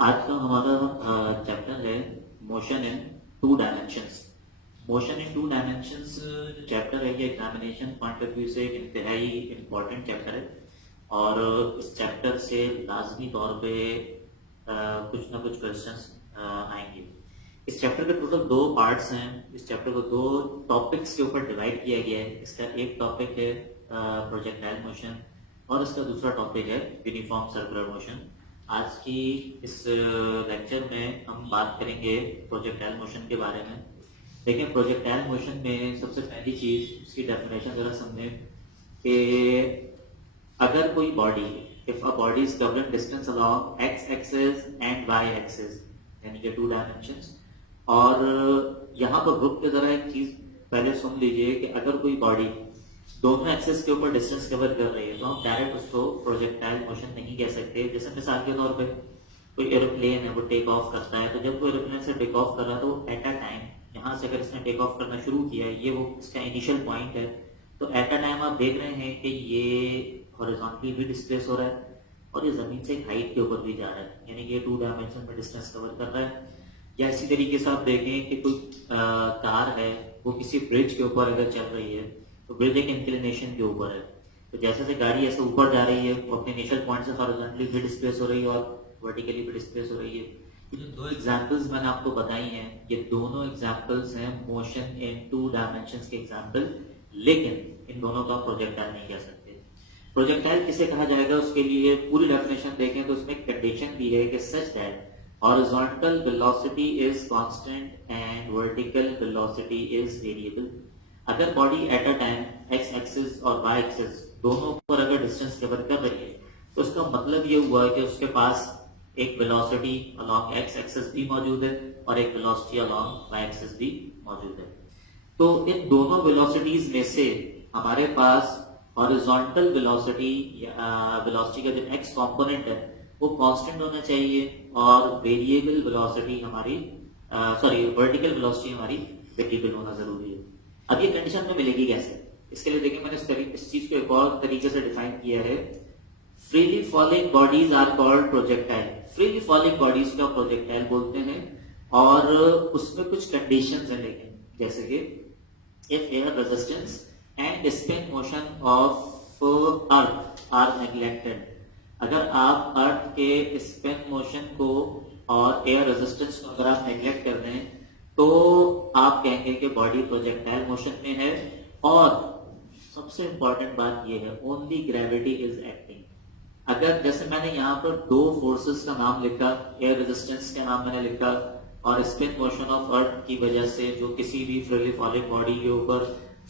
आज का हमारा चैप्टर है motion in to dimensions. Motion in to dimensions जो चैप्टर है ये एग्जामिनेशन पॉइंट ऑफ व्यू से एक इंतहाई इम्पोर्टेंट चैप्टर है और इस चैप्टर से लाजमी तौर पे कुछ ना कुछ क्वेश्चंस आएंगे। इस चैप्टर के टोटल दो पार्ट्स हैं। इस चैप्टर को दो टॉपिक्स के ऊपर डिवाइड किया गया है। इसका एक टॉपिक है प्रोजेक्टाइल मोशन और इसका दूसरा टॉपिक है यूनिफॉर्म सर्कुलर मोशन। आज की इस लेक्चर में हम बात करेंगे प्रोजेक्टाइल मोशन के बारे में। देखिए, प्रोजेक्टाइल मोशन में सबसे पहली चीज इसकी डेफिनेशन जरा समझें कि अगर कोई body, if a body is covering distance along X axis and Y axis यानी कि टू डायमेंशंस, और यहाँ पर ग्रुप की तरह एक चीज पहले सुन लीजिए कि अगर कोई बॉडी दोनों एक्सेस के ऊपर डिस्टेंस कवर कर रही है तो हम डायरेक्ट उसको प्रोजेक्टाइल मोशन नहीं कह सकते। जैसे मिसाल के तौर पे कोई एरोप्लेन है, वो टेक ऑफ करता है, तो जब वो एरोप्लेन से टेक ऑफ कर रहा है तो एट अ टाइम यहाँ से अगर इसने टेक ऑफ करना शुरू किया है, ये वो इसका इनिशियल पॉइंट है, तो एट अ टाइम आप देख रहे हैं कि ये हॉरिजॉन्टली भी डिस्प्लेस हो रहा है और ये जमीन से एक हाइट के ऊपर भी जा रहा है, यानी कि ये टू डायमेंशन में डिस्टेंस कवर कर रहा है। या इसी तरीके से आप देखें कि कोई कार है, वो किसी ब्रिज के ऊपर अगर चल रही है तो ब्रिज एक इंक्लिनेशन के ऊपर है, तो जैसे से गाड़ी ऐसे ऊपर जा रही है वो अपने इनिशियल पॉइंट से हॉरिजॉन्टली भी डिस्प्लेस हो रही है और वर्टिकली भी डिस्प्लेस हो रही है। ये जो दो एग्जांपल्स मैंने आपको बताई हैं, ये दोनों एग्जांपल्स हैं मोशन इन टू डायमेंशंस के एग्जांपल, लेकिन इन दोनों का प्रोजेक्टाइल नहीं कह सकते। प्रोजेक्टाइल किसे कहा जाएगा उसके लिए पूरी डेफिनेशन देखें तो उसमें कंडीशन दी है कि such that horizontal velocity is constant and vertical velocity is variable। अगर body at a time x axis और वाई एक्सिस दोनों पर अगर डिस्टेंस कवर कर रही है तो उसका मतलब ये हुआ कि उसके पास एक वेलोसिटी अलोंग एक्स एक्सिस भी मौजूद है और एक वेलोसिटी अलोंग वाई एक्सिस भी मौजूद है। तो इन दोनों वेलोसिटीज में से हमारे पास हॉरिजॉन्टल वेलोसिटी वेलोसिटी का जो एक्स कंपोनेंट है वो कांस्टेंट होना चाहिए और वेरिएबल वेलोसिटी हमारी वर्टिकल वेलोसिटी हमारी वेरिएबल होना जरूरी है। अब ये कंडीशन में मिलेगी कैसे? इसके लिए देखिए, मैंने इस चीज को एक और तरीके से डिफाइन किया है। Freely falling bodies are called projectile. Freely falling bodies का प्रोजेक्टाइल बोलते हैं और उसमें कुछ कंडीशंस हैं, लेकिन जैसे कि if air resistance and spin motion of earth are neglected. अगर आप अर्थ के स्पिन मोशन को और एयर रेजिस्टेंस को अगर आप नेग्लेक्ट कर दें तो आप कहेंगे कि बॉडी प्रोजेक्टाइल मोशन में है। और सबसे इंपॉर्टेंट बात यह है, ओनली ग्रेविटी इज एक्टिंग। अगर जैसे मैंने यहाँ पर दो फोर्सेस का नाम लिखा, एयर रेजिस्टेंस का नाम मैंने लिखा और स्पिन मोशन ऑफ अर्थ की वजह से जो किसी भी फ्रीली फॉलिंग बॉडी के ऊपर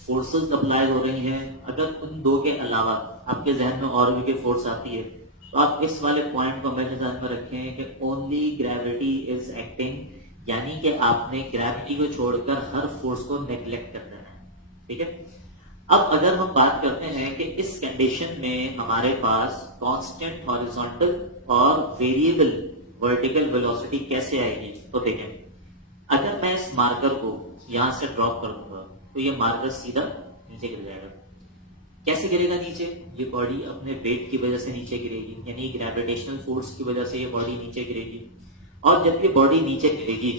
फोर्सेस अप्लाई हो रही हैं, अगर उन दो के अलावा आपके जहन में और भी कोई फोर्स आती है तो आप इस वाले पॉइंट को हमेशा ध्यान में रखें कि ओनली ग्रेविटी इज एक्टिंग, यानी कि आपने ग्रेविटी को छोड़कर हर फोर्स को नेग्लेक्ट कर देना है। ठीक है। अब अगर हम बात करते हैं कि इस कंडीशन में हमारे पास कांस्टेंट हॉरिजॉन्टल और वेरिएबल वर्टिकल वेलोसिटी कैसे आएगी, तो देखें, अगर मैं इस मार्कर को यहां से ड्रॉप कर दूंगा तो ये मार्कर सीधा नीचे गिर जाएगा। कैसे गिरेगा नीचे? ये बॉडी अपने वेट की वजह से नीचे गिरेगी, यानी ग्रेविटेशनल फोर्स की वजह से ये बॉडी नीचे गिरेगी। और जब ये बॉडी नीचे गिरेगी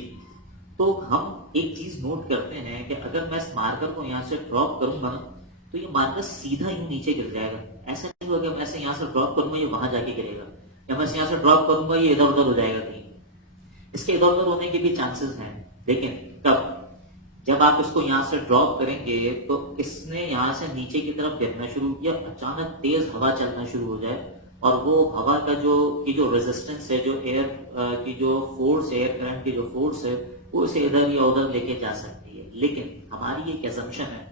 तो हम एक चीज नोट करते हैं कि अगर मैं इस मार्कर को यहाँ से ड्रॉप करूंगा तो ये मार्कर सीधा यूं नीचे गिर जाएगा। ऐसा नहीं होगा मैं ऐसे यहाँ से ड्रॉप करूंगा ये वहां जाके गिरेगा, या मैं यहाँ से ड्रॉप करूंगा ये इधर उधर हो जाएगा कहीं। इसके इधर उधर होने के भी चांसेस हैं, लेकिन तब जब आप इसको यहाँ से ड्रॉप करेंगे तो इसने यहाँ से नीचे की तरफ गिरना शुरू किया, अचानक तेज हवा चलना शुरू हो जाए और वो हवा का जो रेजिस्टेंस है, जो एयर की जो फोर्स, एयर करंट की जो फोर्स है, वो इसे इधर या उधर लेके जा सकती है। लेकिन हमारी एक असम्पशन है,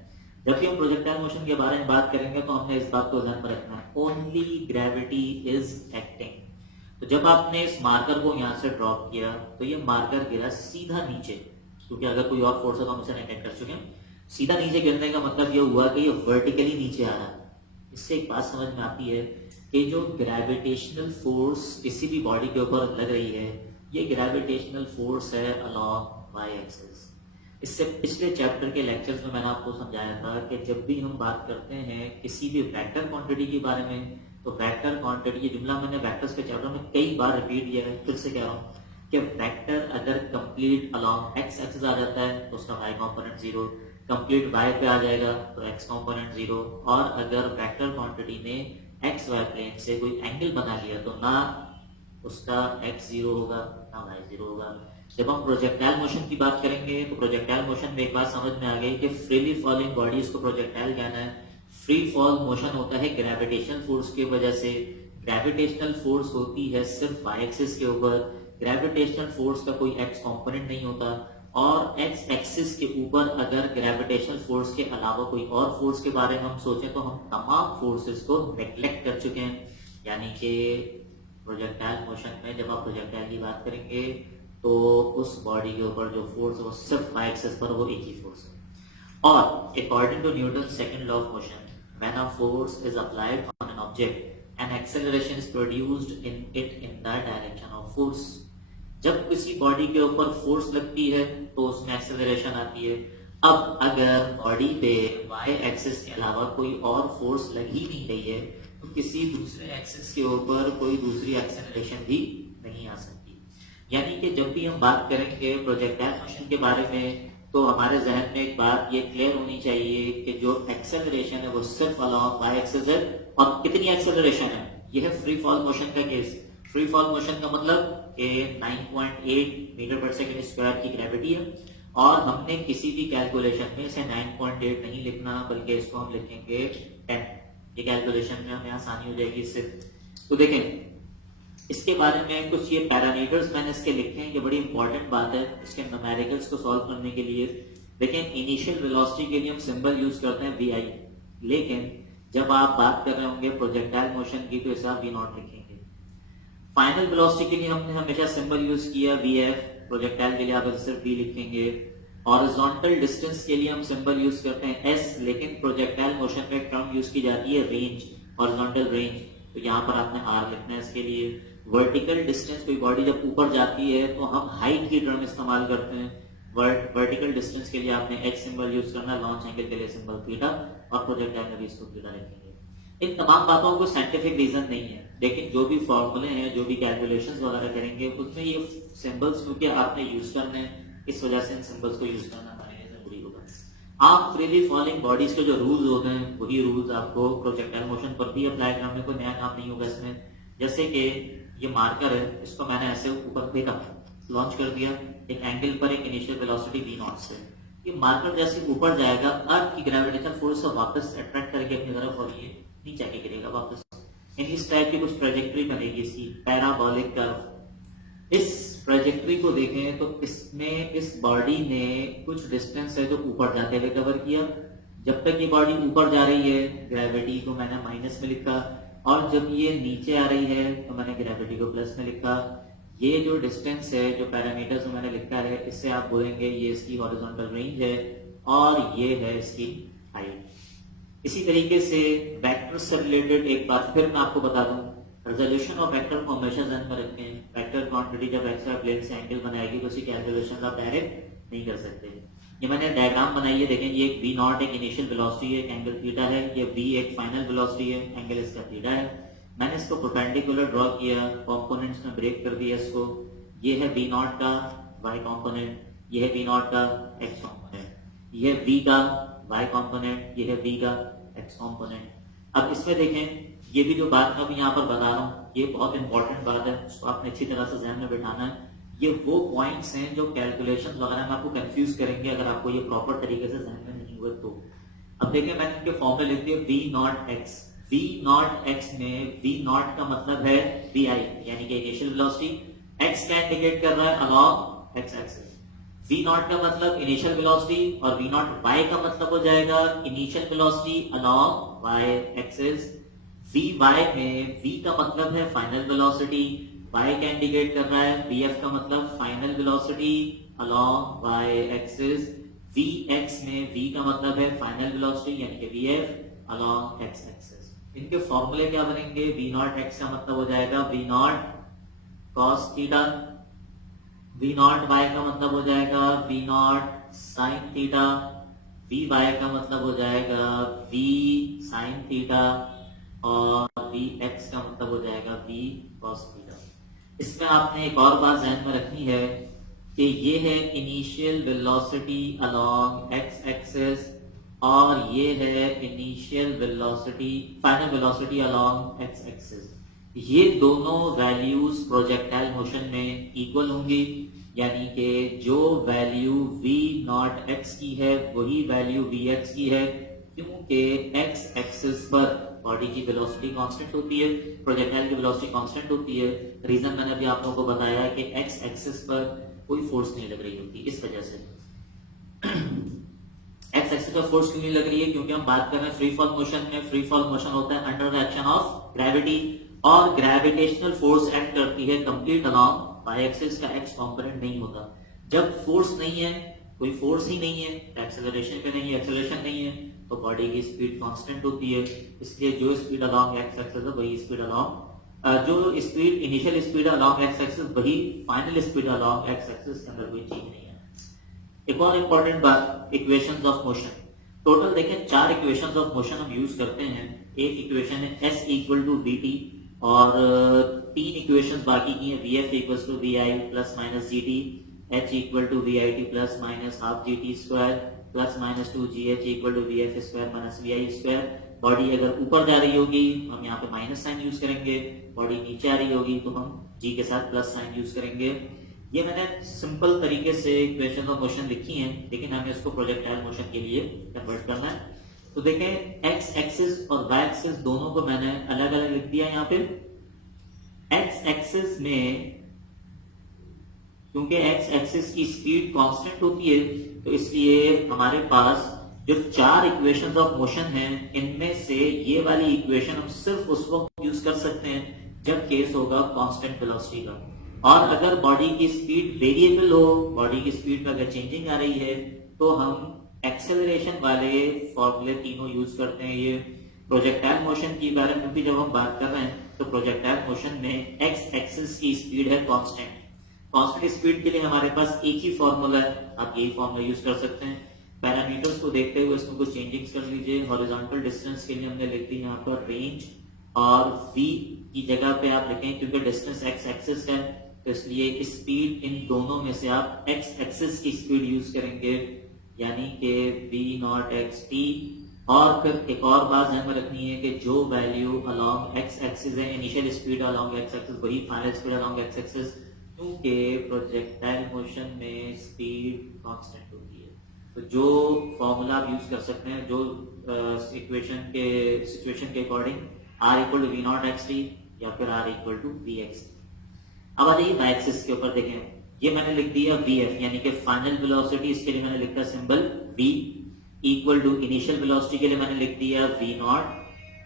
जब भी हम प्रोजेक्टाइल मोशन के बारे में बात करेंगे तो हमने इस बात को ध्यान में रखना है, ओनली ग्रेविटी इज एक्टिंग। तो जब आपने इस मार्कर को यहाँ से ड्रॉप किया तो ये मार्कर गिरा सीधा नीचे, क्योंकि अगर कोई और फोर्स है तो हम इसे नेग्लेक्ट कर चुके हैं। सीधा नीचे गिरने का मतलब ये हुआ कि ये वर्टिकली नीचे आ रहा है। इससे एक बात समझ में आती है कि जो ग्रेविटेशनल फोर्स किसी भी बॉडी के ऊपर लग रही है, ये ग्रेविटेशनल फोर्स है अलोंग वाई एक्सिस। इससे पिछले चैप्टर के लेक्चर्स में मैंने आपको समझाया था कि जब भी हम बात करते हैं किसी भी वेक्टर क्वांटिटी के बारे में, तो वेक्टर क्वांटिटी क्वांटिटी, ये जुमला मैंने वेक्टर्स के चैप्टर में कई बार रिपीट किया है, फिर से कह रहा हूँ कि वेक्टर अगर कंप्लीट अलोंग एक्स एक्सिस आ जाता है तो उसका वाई कंपोनेंट 0, कंप्लीट वाई पे आ जाएगा तो एक्स कंपोनेंट 0, और अगर वेक्टर क्वांटिटी ने एक्स वाई प्लेन से कोई एंगल बना लिया तो ना उसका x 0 होगा ना y 0 होगा। जब हम प्रोजेक्टाइल मोशन की बात करेंगे तो प्रोजेक्टाइल मोशन में एक बात समझ में आ गई कि फ्रीली फॉलिंग बॉडीज को प्रोजेक्टाइल कहना है। फ्री फॉल मोशन होता है ग्रेविटेशनल फोर्स की वजह से। ग्रेविटेशनल फोर्स होती है सिर्फ y एक्सिस के ऊपर, ग्रेविटेशनल फोर्स का कोई x कंपोनेंट नहीं होता, और x एक्सिस के ऊपर अगर ग्रेविटेशनल फोर्स के अलावा कोई और फोर्स के बारे में हम सोचें तो हम तमाम फोर्सेस को नेग्लेक्ट कर चुके हैं। यानी कि प्रोजेक्टाइल मोशन में जब आप प्रोजेक्टाइल की बात करेंगे तो उस बॉडी के ऊपर जो फोर्स है वो सिर्फ y एक्सिस पर वो एक ही फोर्स है। और according to Newton second law of motion, when a force is applied on an object an acceleration is produced in it in the direction of force. जब किसी बॉडी के ऊपर फोर्स लगती है तो उसमें एक्सेलरेशन आती है। अब अगर बॉडी पे y एक्सिस के अलावा कोई और फोर्स लग ही नहीं रही है तो किसी दूसरे एक्सिस के ऊपर कोई दूसरी एक्सेलरेशन भी नहीं आ सकती। यानी कि जब भी हम बात करेंगे प्रोजेक्टाइल मोशन के बारे में तो हमारे जहन में एक बात ये क्लियर होनी चाहिए कि जो एक्सेलरेशन है वो सिर्फ अलोंग y एक्सिस है। और कितनी एक्सेलरेशन है? यह है फ्री फॉल मोशन का केस। फ्री फॉल मोशन का मतलब कि 9.8 मीटर पर सेकंड स्क्वायर की ग्रेविटी है, और हमने किसी भी कैलकुलेशन में इसे 9.8 नहीं लिखना बल्कि इसको हम लिखेंगे 10। ये कैलकुलेशन में हमें आसानी हो जाएगी इससे। तो देखें इसके बारे में कुछ ये पैरामीटर्स मैंने इसके लिखे हैं, ये बड़ी इंपॉर्टेंट बात है इसके न्यूमेरिकल्स को सॉल्व करने के लिए। देखें इनिशियल वेलोसिटी के लिए हम सिंबल यूज करते हैं vi, लेकिन जब आप बात कर रहे होंगे प्रोजेक्टाइल मोशन की तो इसे आप v0 लिखेंगे। फाइनल वेलोसिटी के लिए हमने हमेशा सिंबल यूज किया vf, प्रोजेक्टाइल के लिए आप सिर्फ v लिखेंगे। हॉरिजॉन्टल डिस्टेंस के लिए हम सिंबल यूज करते हैं s, लेकिन प्रोजेक्टाइल मोशन में एक टर्म यूज की जाती है रेंज, हॉरिजॉन्टल रेंज, तो यहाँ पर आपने r लिखना है इसके लिए। वर्टिकल डिस्टेंस, कोई बॉडी जब ऊपर जाती है तो हम हाइट की टर्म इस्तेमाल करते हैं। वर्टिकल डिस्टेंस के लिए आपने h सिंबल यूज करना, लॉन्च एंगल के लिए सिंबल थीटा, और प्रोजेक्टाइल में भी इसको थीटा लिखेंगे। इन तमाम बातों को साइंटिफिक रीजन नहीं है, लेकिन जो भी फॉर्मूले हैं, जो भी कैलकुलेशंस वगैरह करेंगे उसमें ये सिंबल्स क्योंकि आपने यूज करने हैं, इस वजह से इन सिंबल्स को यूज करना हमारे लिए जरूरी होगा। आप फ्रीली फॉलिंग बॉडीज के जो रूल्स होते हैं वही रूल्स आपको प्रोजेक्टाइल मोशन पर भी अप्लाई करना में कोई नया काम नहीं होगा इसमें। जैसे कि ये मार्कर है, इसको मैंने ऐसे ऊपर फेंका, लॉन्च कर दिया एक एंगल पर एक इनिशियल वेलोसिटी v0 से। ये मार्कर जैसे ऊपर जाएगा अर्थ की ग्रेविटेशनल फोर्स से वापस अट्रैक्ट करके अपनी तरफ, और ये नीचे आके गिरेगा वापस। इस टाइप की कुछ ट्रेजेक्टरी बनेगी इसकी, पैराबोलिक कर्व। इस ट्रेजेक्टरी को देखें तो इसमें इस बॉडी ने कुछ डिस्टेंस है जो ऊपर जाते हुए कवर किया। जब तक ये बॉडी ऊपर जा रही है ग्रेविटी को मैंने माइनस में लिखा, और जब ये नीचे आ रही है तो मैंने ग्रेविटी को प्लस में लिखा। ये जो डिस्टेंस है, जो पैरामीटर्स जो मैंने लिखा है, इससे आप बोलेंगे ये इसकी हॉरिजॉन्टल रेंज है और ये है इसकी हाइट। इसी तरीके से वेक्टर से रिलेटेड एक बात फिर मैं आपको बता दूं, रेजोल्यूशन ऑफ वेक्टर को हमेशा ध्यान में रखें। वेक्टर क्वांटिटी जब एक्स वाई प्लेन से एंगल बनाएगी तो उसकी कैलकुलेशन आप डायरेक्ट नहीं कर सकते। ये मैंने डायग्राम बनाई है, देखें ये एक v0 एक इनिशियल वेलोसिटी है, एक एंगल थीटा है, ये v एक फाइनल वेलोसिटी है, एंगल इसका थीटा है। मैंने इसको परपेंडिकुलर ड्रॉ किया, कंपोनेंट्स में ब्रेक कर दिया इसको। ये है v0 का y कंपोनेंट, ये है v0 का x कंपोनेंट, ये है v का y कंपोनेंट, ये है v का x कंपोनेंट। अब इसमें देखें ये भी जो बात मैं अभी यहाँ पर बता रहा हूँ ये बहुत इंपॉर्टेंट बात है, उसको आपने अच्छी तरह से ध्यान में बिठाना है। ये वो पॉइंट्स हैं जो कैलकुलेशन वगैरह में आपको कंफ्यूज करेंगे अगर आपको ये प्रॉपर तरीके से ध्यान में नहीं हुए तो। अब देखिए मैंने इनके फॉर्मूले लिख दिए v0x। v0x में v0 का मतलब है vi यानी कि इनिशियल वेलोसिटी, x का इंडिकेट कर रहा है अलोंग x एक्सिस। v0 का मतलब इनिशियल वेलोसिटी और v0y का मतलब हो जाएगा initial velocity along y axis. vy में v का मतलब है फाइनल वेलोसिटी, y का इंडिकेट कर रहा है vf का मतलब final velocity along y axis. vx में v का मतलब है फाइनल वेलोसिटी यानी कि vf अलोंग x एक्सिस। इनके फॉर्मूले क्या बनेंगे? v0x का मतलब हो जाएगा v0 cos थीटा, v0y का मतलब हो जाएगा v0 sin थीटा, vy का मतलब हो जाएगा v sin थीटा, और वी एक्स का मतलब हो जाएगा वी कॉस थीटा। इसमें आपने एक और बात ध्यान में रखनी है कि ये है initial velocity along X axis और ये है initial velocity final velocity along X axis. ये दोनों वैल्यूज प्रोजेक्टाइल मोशन में इक्वल होंगी, यानी कि जो वैल्यू v नॉट x की है वही वैल्यू vx की है, क्योंकि x एक्सिस पर बॉडी की वेलोसिटी कांस्टेंट होती है, प्रोजेक्टाइल की वेलोसिटी कांस्टेंट होती है। रीजन मैंने अभी आप लोगों को बताया है कि x एक्सिस पर कोई फोर्स नहीं लग रही होती, इस वजह से एक्स एक्सिस पर फोर्स क्यों नहीं लग रही है, क्योंकि हम बात कर रहे हैं फ्री फॉल मोशन में। फ्री फॉल मोशन होता है under the action of gravity और ग्रेविटेशनल फोर्स एक्ट करती है कंप्लीट अलोंग वाई एक्सिस का एक्स कंपोनेंट नहीं होता। जब फोर्स नहीं है, कोई फोर्स ही नहीं है, एक्सेलरेशन पे नहीं है, एक्सेलरेशन नहीं है, तो बॉडी की स्पीड कांस्टेंट होती है। इसलिए जो स्पीड अलोंग एक्स एक्सिस है वही स्पीड अलोंग जो speed initial speed along X axis वही final speed along X axis के अंदर कोई चेंज नहीं है। एक और इंपॉर्टेंट बात, इक्वेशंस ऑफ मोशन। टोटल देखें 4 इक्वेशंस ऑफ मोशन हम यूज करते हैं। एक इक्वेशन है s equal to V T और 3 इक्वेशंस बाकी की हैं, V F equal to V I plus minus G T, H equal to V I T plus minus half G T square plus minus 2 G H equal to V F square minus V I square. Body अगर ऊपर जा रही होगी हम यहाँ पे minus sign use करेंगे, body नीचे आ रही होगी तो हम जी के साथ प्लस साइन यूज करेंगे। ये मैंने सिंपल तरीके से इक्वेशन ऑफ मोशन लिखी हैं, लेकिन हमें इसको प्रोजेक्टाइल मोशन के लिए कन्वर्ट करना है। तो देखें एक्स एक्सिस और वाई एक्सिस दोनों को मैंने अलग अलग लिख दिया यहाँ पे। एक्स एक्सिस में क्योंकि एक्स एक्सिस की स्पीड कांस्टेंट होती है, तो इसलिए हमारे पास जो 4 इक्वेशंस ऑफ मोशन हैं इनमें से ये वाली इक्वेशन हम सिर्फ उस वक्त यूज कर सकते हैं जब केस होगा कांस्टेंट वेलोसिटी का। और अगर बॉडी की स्पीड वेरिएबल हो, बॉडी की स्पीड में अगर चेंजिंग आ रही है, तो हम एक्सेलरेशन वाले फॉर्मूले तीनों यूज करते हैं। ये प्रोजेक्टाइल मोशन के बारे में भी जब हम बात कर रहे हैं तो प्रोजेक्टाइल मोशन में एक्स एक्सिस की स्पीड है कांस्टेंट। कांस्टेंट स्पीड के लिए हमारे पास एक ही फॉर्मूला है, आप यही फॉर्मूला यूज कर सकते हैं। पैरामीटर्स को देखते हुए इसमें कुछ चेंजिंग्स कर लीजिए। हॉरिजॉन्टल डिस्टेंस के लिए हमने लिख दी यहाँ पर रेंज, और v की जगह पे आप लिखें क्योंकि डिस्टेंस एक्स एक्सिस है, तो इसलिए स्पीड इन दोनों में से आप एक्स एक्सिस की स्पीड यूज करेंगे, यानी कि v नॉट एक्स टी। और फिर एक और बात ध्यान में रखनी है कि जो वैल्यू अलोंग एक्स एक्सिस है, initial speed along X axis वही final speed along X axis, क्योंकि प्रोजेक्टाइल मोशन में स्पीड कांस्टेंट होती है। तो जो फॉर्मूला आप यूज कर सकते हैं, जो इक्वेशन के सिचुएशन के according, R equal to we naught x T या फिर R equal to V X. अब आ जाइए वाई एक्सिस के ऊपर देखें, ये मैंने लिख दिया वी एफ यानी कि फाइनल वेलोसिटी, इसके लिए मैंने लिखा symbol V equal to initial velocity के लिए मैंने लिख दिया V naught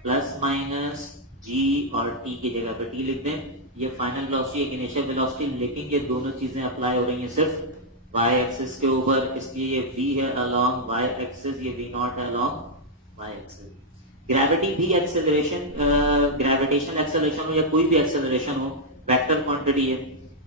plus minus G और टी की जगह पर टी लिख दें। ये फाइनल वेलोसिटी एक इनिशियल वेलोसिटी, लेकिन ये दोनों चीजें अप्लाई हो रही हैं सिर्फ वाई एक्सिस के ऊपर, इसलिए ये v है अलोंग वाई एक्सिस, ये v नॉट है अलोंग वाई एक्सिस। ग्रेविटी भी एक्सेलरेशन, ग्रेविटेशनल एक्सेलरेशन हो या कोई भी एक्सेलरेशन हो, वेक्टर क्वांटिटी है,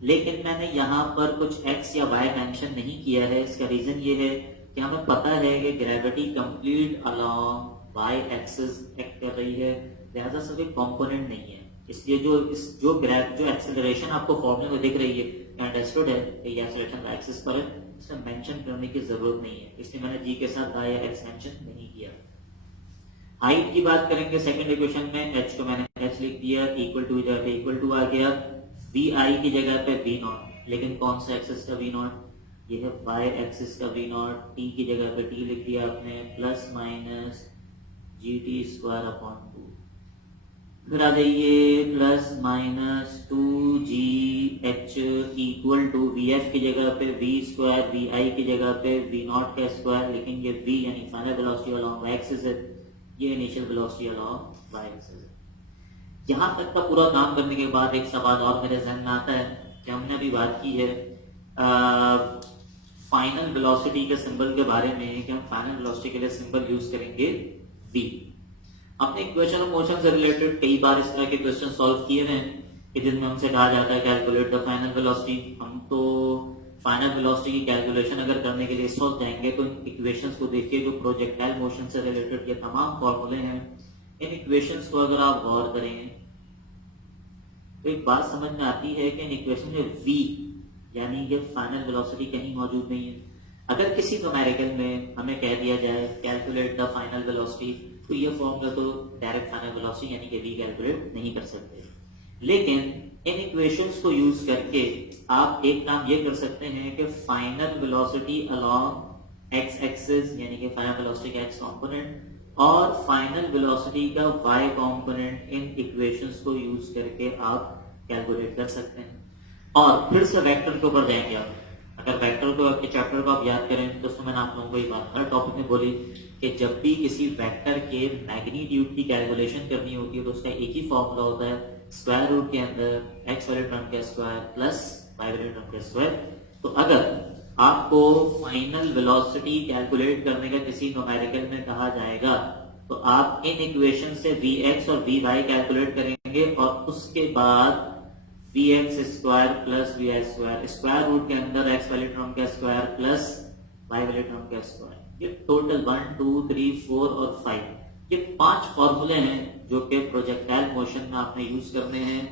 लेकिन मैंने यहाँ पर कुछ x या y मेंशन नहीं किया है। इसका रीजन ये है कि हमें पता है कि gravity complete along y axis act कर रही है, लिहाजा सभी कंपोनेंट नहीं है। इसलिए जो एक्सेलरेशन आपको फॉर्मूले में दिख रही है, अंडरस्टूड है कि ये एक्सेलरेशन y एक्सिस पर है, इसमें मेंशन करने की जरूरत नहीं है, इसलिए मैंने g के साथ y या x मेंशन नहीं किया। हाइट की बात करेंगे सेकंड इक्वेशन में, h को मैंने h लिख दिया, इक्वल टू जगह पे इक्वल टू आ गया, vi की जगह पे v नॉट, लेकिन कौन सा एक्सिस का v नॉट, ये है y एक्सिस का v नॉट, t की जगह पे t लिख दिया आपने, plus minus G T square upon 2। फिर आ जाइए plus minus 2 G H equal to V F की जगह पे वी स्क्वायर, वी आई की जगह पे वी नॉट का स्क्वायर लिखेंगे, v यानी final velocity along Y axis है, ये initial velocity along Y axis है। यहाँ तक का पूरा काम करने के बाद एक सवाल और मेरे जहन में आता है कि हमने अभी बात की है फाइनल वेलोसिटी के सिंबल के बारे में, कि हम फाइनल वेलोसिटी के लिए सिंबल यूज करेंगे v। हमने इक्वेशन ऑफ मोशन से रिलेटेड कई बार इस तरह के क्वेश्चन सॉल्व किए हैं कि जिनमें हमसे कहा जाता है कैलकुलेट द फाइनल वेलोसिटी। हम तो फाइनल वेलोसिटी की कैलकुलेशन अगर करने के लिए सोच जाएंगे तो इन इक्वेशंस को देखिए जो प्रोजेक्टाइल मोशन से रिलेटेड ये तमाम फॉर्मूले हैं, इन इक्वेशंस को अगर आप गौर करें तो एक बात समझ में आती है कि इन इक्वेशन में v यानी कि फाइनल वेलोसिटी कहीं मौजूद नहीं है। अगर किसी न्यूमेरिकल में हमें कह दिया जाए कैलकुलेट द फाइनल वेलोसिटी, तो ये फॉर्मूला तो डायरेक्ट फाइनल वेलोसिटी यानी कि v कैलकुलेट नहीं कर सकते। लेकिन इन इक्वेशंस को यूज करके आप एक काम ये कर सकते हैं कि final velocity along X axis यानी कि फाइनल वेलोसिटी का एक्स कंपोनेंट और फाइनल वेलोसिटी का वाई कंपोनेंट इन इक्वेशंस को यूज करके आप कैलकुलेट कर सकते हैं। और फिर से वेक्टर के ऊपर जाएंगे आप। अगर वेक्टर को आपके चैप्टर को आप याद करें तो उसमें मैंने आप लोगों को ये बात हर टॉपिक में बोली कि जब भी किसी वेक्टर के मैग्नीट्यूड की कैलकुलेशन करनी होती है तो उसका एक ही फॉर्मूला होता है, स्क्वायर रूट के अंदर एक्स वाले टर्म का स्क्वायर प्लस वाई वाले टर्म का स्क्वायर। तो अगर आपको फाइनल वेलोसिटी कैलकुलेट करने का किसी न्यूमेरिकल में कहा जाएगा तो आप इन इक्वेशन से Vx और Vy कैलकुलेट करेंगे और उसके बाद Vx square plus Vy square, square root के अंदर x वाले टर्म का स्क्वायर प्लस y वाले टर्म का स्क्वायर। ये टोटल 1 2 3 4 और 5 ये 5 फॉर्मूले हैं जो कि प्रोजेक्टाइल मोशन में आपने यूज करने हैं।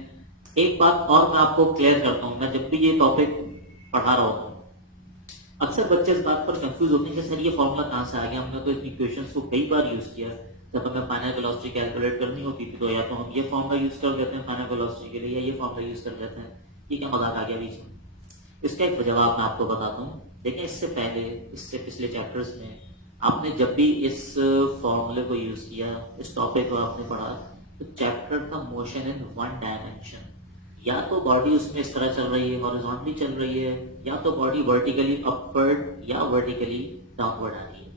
एक बात और मैं आपको क्लियर करता हूं, मैं जब भी ये टॉपिक पढ़ा रहा हूं अक्सर बच्चे इस बात पर कंफ्यूज होते हैं कि सर ये फॉर्मूला कहां से आ गया, हमने तो इस इक्वेशंस को कई बार यूज किया। जब हमें फाइनल वेलोसिटी कैलकुलेट करनी होती थी तो या तो हम ये फॉर्मूला यूज कर लेते हैं फाइनल वेलोसिटी के लिए या ये फॉर्मूला यूज कर लेते हैं। ये क्या मजाक आ गया बीच में? इसका एक जवाब मैं आपको बताता हूँ। देखिए इससे पहले, इससे पिछले चैप्टर्स में आपने जब भी इस फॉर्मूले को यूज किया, इस टॉपिक को आपने पढ़ा, तो चैप्टर था मोशन इन वन डायमेंशन। या तो बॉडी उसमें इस तरह चल रही है, हॉरिजॉन्टली चल रही है, या तो बॉडी वर्टिकली अपवर्ड या वर्टिकली डाउनवर्ड आ रही है।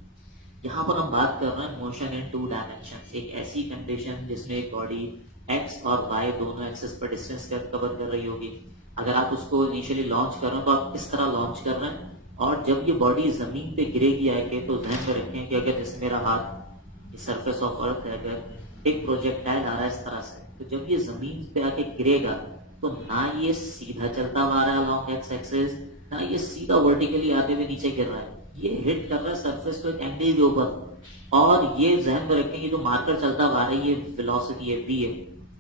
यहाँ पर हम बात कर रहे हैं मोशन इन टू डायमेंशन, एक ऐसी कंडीशन जिसमें एक बॉडी एक्स और वाई दोनों एक्सिस पर डिस्टेंस कवर कर रही होगी। अगर आप उसको इनिशियली लॉन्च कर रहे हैं तो आप इस तरह लॉन्च कर रहे हैं, और जब ये बॉडी जमीन पे गिरेगी आके तो ध्यान में रखें कि अगर जैसे मेरा हाथ सरफेस ऑफ अर्थ है, अगर एक प्रोजेक्टाइल आ रहा है इस तरह से, तो जब ये जमीन पे आके गिरेगा तो ना ये सीधा चलता हुआ आ रहा है लॉन्ग एक्स एक्सिस, ना ये सीधा वर्टिकली आते हुए नीचे गिर रहा है। ये हिट कर रहा है सरफेस को एक एंगल के ऊपर, और ये ध्यान में रखें कि जो मार्कर चलता हुआ आ रही है वेलोसिटी है v है,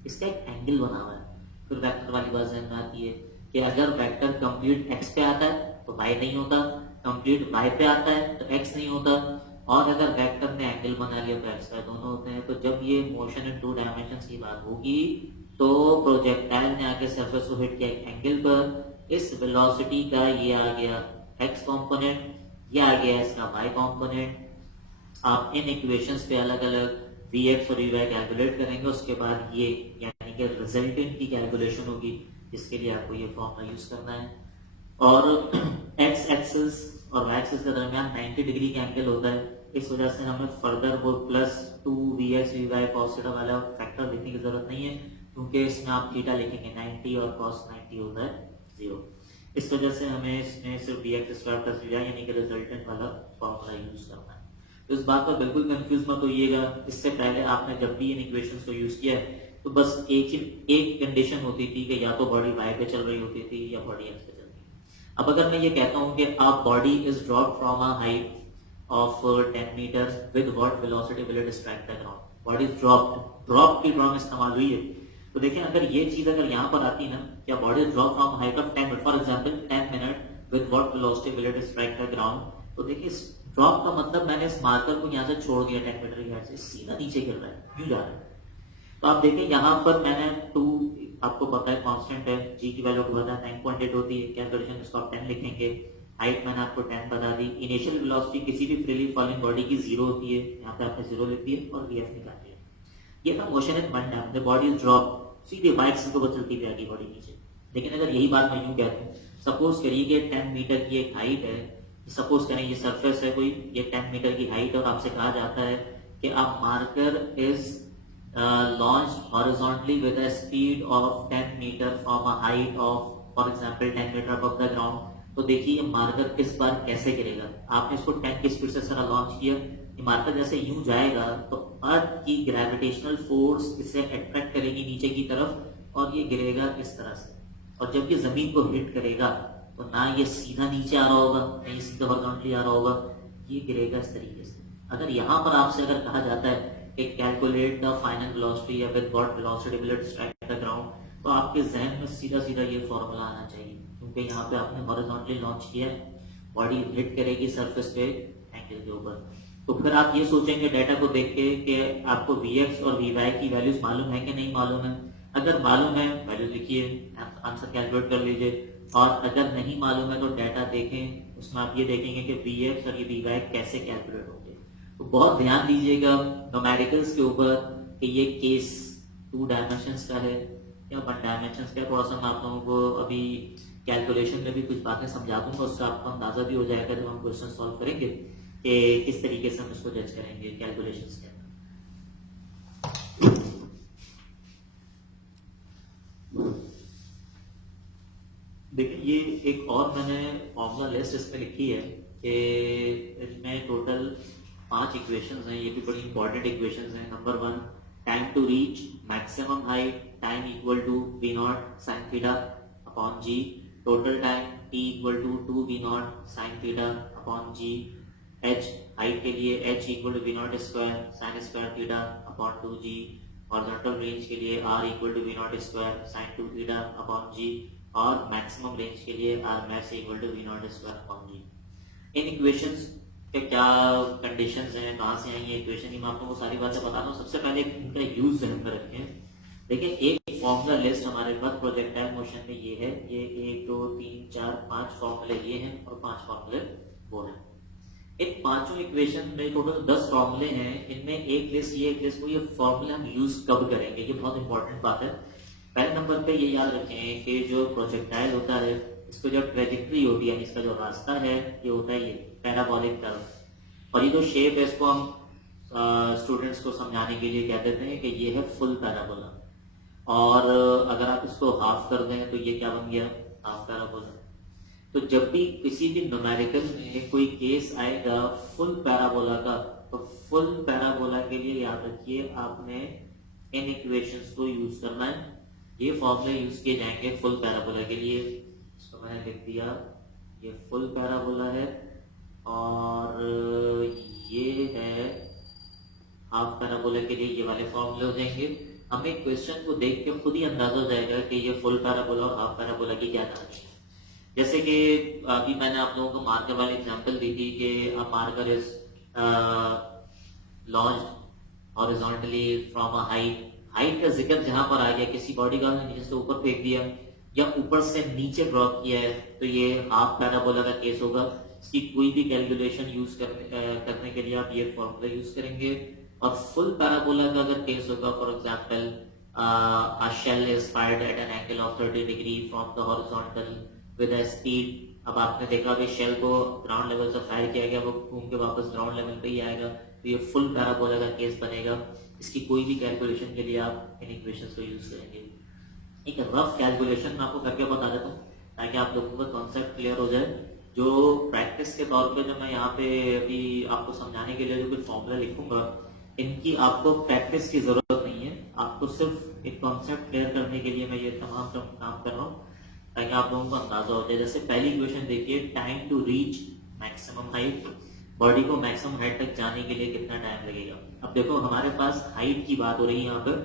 इसका एक एंगल बना हुआ है। फिर वेक्टर वाली बात ध्यान में आती है कि अगर वेक्टर कंप्लीट एक्स पे आता है तो y नहीं होता, कंप्लीट y पे आता है तो x नहीं होता, और अगर वेक्टर ने एंगल बना लिया तो x y दोनों होते हैं। तो जब ये मोशन इन टू डायमेंशन की बात होगी तो प्रोजेक्टाइल ने आके सरफेस को हिट किया एक एंगल पर, इस वेलोसिटी का ये आ गया x कंपोनेंट, ये आ गया इसका y कंपोनेंट। आप इन इक्वेशंस पे अलग अलग Vx और Vy कैलकुलेट करेंगे, उसके बाद ये यानी कि रिजल्टेंट की कैलकुलेशन होगी, जिसके लिए आपको ये फॉर्मूला यूज करना है। और x एक्सिस और y एक्सिस के दरमियान 90 डिग्री का एंगल होता है, इस वजह से हमें फर्दर वो plus 2 Vx Vy cos theta वाला फैक्टर लिखने की जरूरत नहीं है, क्योंकि इसमें आप थीटा लिखेंगे 90 और cos 90 होता है 0। इस वजह से हमें इसमें सिर्फ Vx स्क्वायर प्लस Vy यानी कि रिजल्टेंट वाला फॉर्मूला यूज करना है। तो इस बात पर बिल्कुल कंफ्यूज मत होइएगा। इससे पहले आपने जब भी इन इक्वेशंस को यूज किया है तो बस एक कंडीशन होती थी कि या तो बॉडी y पे चल रही होती थी या बॉडी x पे चल रही है। अब अगर मैं ये कहता हूँ कि आप body is drop from a height of 10 metre with what velocity will it strike the ground, body drop की टर्म इस्तेमाल हुई है। तो देखिए अगर ये चीज अगर यहाँ पर आती ना, या body drop from height of 10 minute, for example 10 minute with what velocity will it strike the ground, तो देखिए ड्रॉप का मतलब मैंने इस मार्कर को यहाँ से छोड़ दिया 10 मीटर की हाइट से, सीधा नीचे गिर रहा है, यूं जा रहा है। तो आप देखिए यहाँ पर मैंने 2, आपको पता है कांस्टेंट है, g की वैल्यू को बताया 9.8 होती है, कैलकुलेशन इसको आप 10 लिखेंगे, हाइट मैंने आपको 10 बता दी, इनिशियल वेलोसिटी किसी भी फ्रीली फॉलिंग बॉडी की 0 होती है, यहाँ पे आपने 0 लिख दिया और vf निकाल दिया। ये था motion in one dimension, the body is drop, सीधे y एक्सिस के ऊपर चलती हुई आगे बॉडी नीचे। लेकिन अगर यही बात मैं यूं कहता हूँ, सपोज करिए कि 10 मीटर की एक हाइट है, सपोज करें ये सरफेस है कोई, ये 10 मीटर की हाइट, और आपसे कहा जाता है कि आप marker is launched horizontally with a speed of 10 meter from a height of for example 10 meter above the ground। तो देखिए ये मार्कर किस बार कैसे गिरेगा, आपने इसको 10 की स्पीड से सारा लॉन्च किया, ये मार्कर जैसे यूं जाएगा तो अर्थ की ग्रेविटेशनल फोर्स इसे अट्रैक्ट करेगी नीचे की तरफ और ये गिरेगा इस तरह से, और जब ये जमीन को हिट करेगा तो ना ये सीधा नीचे आ रहा होगा, ना ये सीधा हॉरिजॉन्टली आ रहा होगा, ये गिरेगा इस तरीके से। अगर यहाँ पर आपसे अगर कहा जाता है कि कैलकुलेट द फाइनल वेलोसिटी या with what velocity will it strike the ground, तो आपके जहन में सीधा सीधा ये फॉर्मूला आना चाहिए, क्योंकि यहाँ पे आपने हॉरिजॉन्टली लॉन्च किया है, बॉडी हिट करेगी सरफेस पे एंगल के ऊपर। तो फिर आप ये सोचेंगे डाटा को देख के कि आपको Vx और Vy की वैल्यूज मालूम है कि नहीं मालूम है। अगर मालूम है वैल्यूज लिखिए, आंसर कैलकुलेट कर लीजिए, और अगर नहीं मालूम है तो डाटा देखें, उसमें आप ये देखेंगे कि Vx और ये Vy कैसे कैलकुलेट होंगे। तो बहुत ध्यान दीजिएगा न्यूमेरिकल्स के ऊपर कि ये केस 2 डायमेंशंस का है या 1 डायमेंशंस का है। थोड़ा सा मैं आप लोगों को अभी कैलकुलेशन में भी कुछ बातें समझा दूंगा, उससे आपको अंदाजा भी हो जाएगा जब हम क्वेश्चन सॉल्व करेंगे कि किस तरीके से हम इसको जज करेंगे कैलकुलेशंस के अंदर। देखिए ये एक और मैंने फॉर्मूला लिस्ट इसमें लिखी है कि इसमें टोटल 5 इक्वेशंस हैं, ये भी बड़ी इंपॉर्टेंट इक्वेशंस हैं। Number 1, time to reach maximum height, time equal to v0 sin theta upon g, total time t equal to 2v0 sin theta upon g, h height के लिए h equal to v0 square sin square theta upon 2g, horizontal range के लिए r equal to v0 square sin 2 theta upon g, और maximum range के लिए r max equal to v0 square upon g। In equations के क्या conditions हैं, कहाँ से आई ये इक्वेशन, मैं आप लोगों को सारी बातें बता रहा हूँ। सबसे पहले इनका यूज ध्यान में रखें। देखिए एक फॉर्मूला लिस्ट हमारे पास प्रोजेक्टाइल मोशन में ये है, ये 1 2 3 4 5 फॉर्मूले ये हैं और 5 फॉर्मूले वो हैं। इन पांचों इक्वेशन में टोटल 10 फॉर्मूले हैं, इनमें एक लिस्ट ये, एक लिस्ट वो, ये फॉर्मूला हम यूज कब करेंगे, ये बहुत इंपॉर्टेंट बात है। पहले नंबर पे ये याद रखें कि जो प्रोजेक्टाइल होता है इसको जो ट्रेजेक्ट्री होती है, इसका जो रास्ता है ये होता है ये पैराबोलिक कर्व, और ये जो शेप है इसको हम स्टूडेंट्स को समझाने के लिए कह देते हैं कि ये है फुल पैराबोला, और अगर आप इसको हाफ कर दें तो ये क्या बन गया, हाफ पैराबोला। तो जब भी किसी भी न्यूमेरिकल में कोई केस आएगा फुल पैराबोला का, तो फुल पैराबोला के लिए याद रखिए आपने इन इक्वेशंस को यूज करना है। ये फॉर्मूले यूज किए जाएंगे फुल पैराबोला के लिए। इसको मैंने लिख दिया, ये फुल पैराबोला है, और ये है हाफ पैराबोला के लिए ये वाले फॉर्मूले हो जाएंगे। हमें क्वेश्चन को देख के खुद ही अंदाजा हो जाएगा कि ये फुल पैराबोला और हाफ पैराबोला की क्या कहानी है। जैसे कि अभी मैंने आप लोगों को मार्कर वाली एग्जांपल दी थी कि a marker is launched horizontally from a height. Height का जिक्र जहां पर आ गया, किसी बॉडी का नीचे से ऊपर फेंक दिया या ऊपर से नीचे ड्रॉप किया है, तो ये हाफ पैराबोला का केस होगा। इसकी कोई भी कैलकुलेशन यूज करने के लिए आप ये फॉर्मूला यूज करेंगे। और फुल पैराबोला का अगर केस होगा, for example a shell is fired at an angle of 30 degree from the horizontal with a speed। अब आपने देखा कि शेल को ग्राउंड लेवल से फायर किया गया, वो घूम के वापस ग्राउंड लेवल पे ही आएगा, तो ये फुल पैराबोला का केस बनेगा। इसकी कोई भी कैलकुलेशन के लिए आप इन इक्वेशंस को यूज करेंगे। एक रफ कैलकुलेशन मैं आपको करके बता देता हूँ ताकि आप लोगों का कॉन्सेप्ट क्लियर हो जाए। जो प्रैक्टिस के तौर पे जो मैं यहाँ पे अभी आपको समझाने के लिए जो कुछ फॉर्मूला लिखूंगा, इनकी आपको प्रैक्टिस की जरूरत नहीं है, आपको सिर्फ एक कॉन्सेप्ट क्लियर करने के लिए मैं ये तमाम काम कर रहा हूँ ताकि आप लोगों को अंदाजा हो जाए। जैसे पहली इक्वेशन देखिए, time to reach maximum height, body को मैक्सिमम हाइट तक जाने के लिए कितना टाइम लगेगा। अब देखो हमारे पास हाइट की बात हो रही है, यहाँ पर